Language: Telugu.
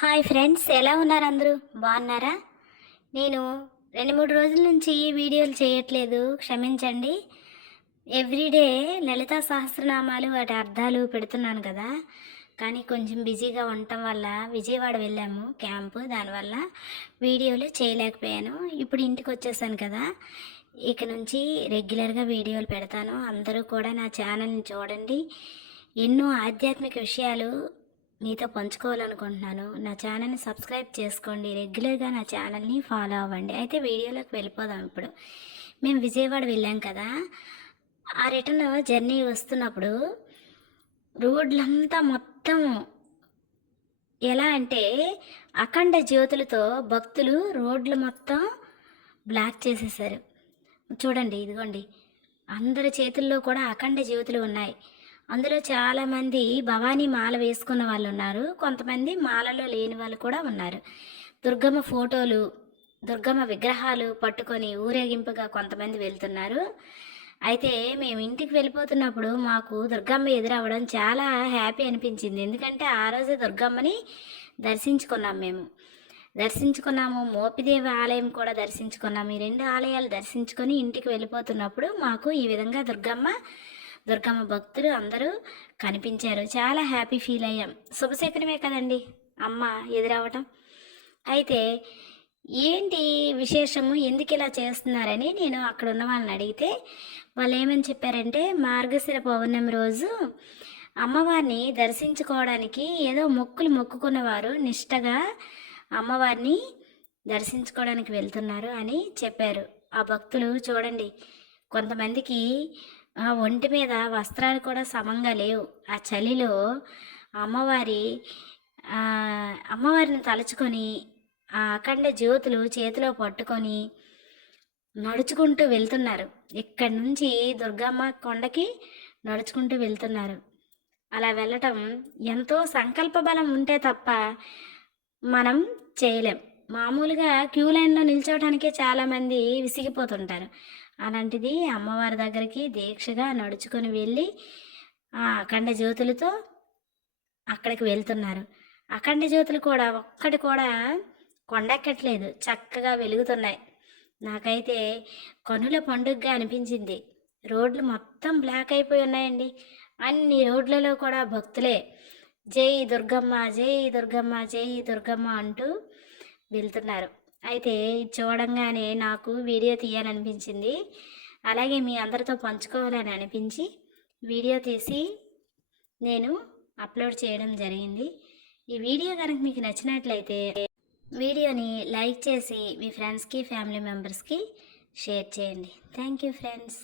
హాయ్ ఫ్రెండ్స్ ఎలా ఉన్నారు అందరూ? బాగున్నారా? నేను రెండు మూడు రోజుల నుంచి వీడియోలు చేయట్లేదు క్షమించండి. ఎవ్రీడే లలిత సహస్రనామాలు వాటి అర్థాలు పెడుతున్నాను కదా. కానీ కొంచెం బిజీగా ఉండటం వల్ల విజయవాడ వెళ్ళాము క్యాంపు దానివల్ల వీడియోలు చేయలేకపోయాను. ఇప్పుడు ఇంటికి వచ్చేసాను కదా. ఇక నుంచి రెగ్యులర్గా వీడియోలు పెడతాను. అందరూ కూడా నా ఛానల్ని చూడండి. ఎన్నో ఆధ్యాత్మిక విషయాలు మీతో పంచుకోవాలనుకుంటున్నాను నా ఛానల్ని సబ్స్క్రైబ్ చేసుకోండి రెగ్యులర్గా నా ఛానల్ని ఫాలో అవ్వండి. అయితే వీడియోలోకి వెళ్ళిపోదాం ఇప్పుడు. మేము విజయవాడ వెళ్ళాం కదా. ఆ రిటర్న్ జర్నీ వస్తున్నప్పుడు రోడ్లంతా మొత్తం ఎలా అంటే అఖండ జ్యోతులతో భక్తులు రోడ్లు మొత్తం బ్లాక్ చేసేసారు. చూడండి ఇదిగోండి. అందరి చేతుల్లో కూడా అఖండ జ్యోతులు ఉన్నాయి. అందులో చాలామంది భవానీ మాల వేసుకున్న వాళ్ళు ఉన్నారు. కొంతమంది మాలలో లేని వాళ్ళు కూడా ఉన్నారు. దుర్గమ్మ ఫోటోలు దుర్గమ్మ విగ్రహాలు పట్టుకొని ఊరేగింపుగా కొంతమంది వెళ్తున్నారు. అయితే మేము ఇంటికి వెళ్ళిపోతున్నప్పుడు మాకు దుర్గమ్మ ఎదురవ్వడం చాలా హ్యాపీ అనిపించింది. ఎందుకంటే ఆ రోజు దుర్గమ్మని దర్శించుకున్నాం మేము. దర్శించుకున్నాము. మోపిదేవి ఆలయం కూడా దర్శించుకున్నాము ఈ రెండు ఆలయాలు దర్శించుకొని ఇంటికి వెళ్ళిపోతున్నప్పుడు మాకు ఈ విధంగా దుర్గమ్మ దుర్గమ్మ భక్తులు అందరూ కనిపించారు. చాలా హ్యాపీ ఫీల్ అయ్యాం. శుభశకరమే కదండి అమ్మ ఎదురవ్వటం. అయితే ఏంటి విశేషము? ఎందుకు ఇలా చేస్తున్నారని నేను అక్కడ ఉన్న వాళ్ళని అడిగితే వాళ్ళు ఏమని చెప్పారంటే మార్గశిర పౌర్ణమి రోజు అమ్మవారిని దర్శించుకోవడానికి ఏదో మొక్కులు మొక్కుకున్నవారు నిష్టగా అమ్మవారిని దర్శించుకోవడానికి వెళ్తున్నారు అని చెప్పారు. ఆ భక్తులు చూడండి కొంతమందికి ఆ ఒంటి మీద వస్త్రాలు కూడా సమంగా లేవు. ఆ చలిలో అమ్మవారి అమ్మవారిని తలుచుకొని ఆ అఖండ జ్యోతులు చేతిలో పట్టుకొని నడుచుకుంటూ వెళ్తున్నారు. ఇక్కడి నుంచి దుర్గమ్మ కొండకి నడుచుకుంటూ వెళ్తున్నారు. అలా వెళ్ళటం ఎంతో సంకల్ప బలం ఉంటే తప్ప మనం చేయలేం. మామూలుగా క్యూ లైన్లో నిల్చోవడానికే చాలామంది విసిగిపోతుంటారు. అలాంటిది అమ్మవారి దగ్గరికి దీక్షగా నడుచుకొని వెళ్ళి ఆ అఖండ జ్యోతులతో అక్కడికి వెళ్తున్నారు. అఖండ జ్యోతులు కూడా ఒక్కటి కూడా కొండెక్కట్లేదు. చక్కగా వెలుగుతున్నాయి. నాకైతే కనుల పండుగగా అనిపించింది. రోడ్లు మొత్తం బ్లాక్ అయిపోయి ఉన్నాయండి. అన్ని రోడ్లలో కూడా భక్తులే. జై దుర్గమ్మ జై దుర్గమ్మ జై దుర్గమ్మ అంటూ వెళ్తున్నారు. అయితే చూడంగానే నాకు వీడియో తీయాలనిపించింది. అలాగే మీ అందరితో పంచుకోవాలని అనిపించి వీడియో తీసి నేను అప్లోడ్ చేయడం జరిగింది. ఈ వీడియో కనుక మీకు నచ్చినట్లయితే వీడియోని లైక్ చేసి మీ ఫ్రెండ్స్కి ఫ్యామిలీ మెంబర్స్కి షేర్ చేయండి. Thank you friends.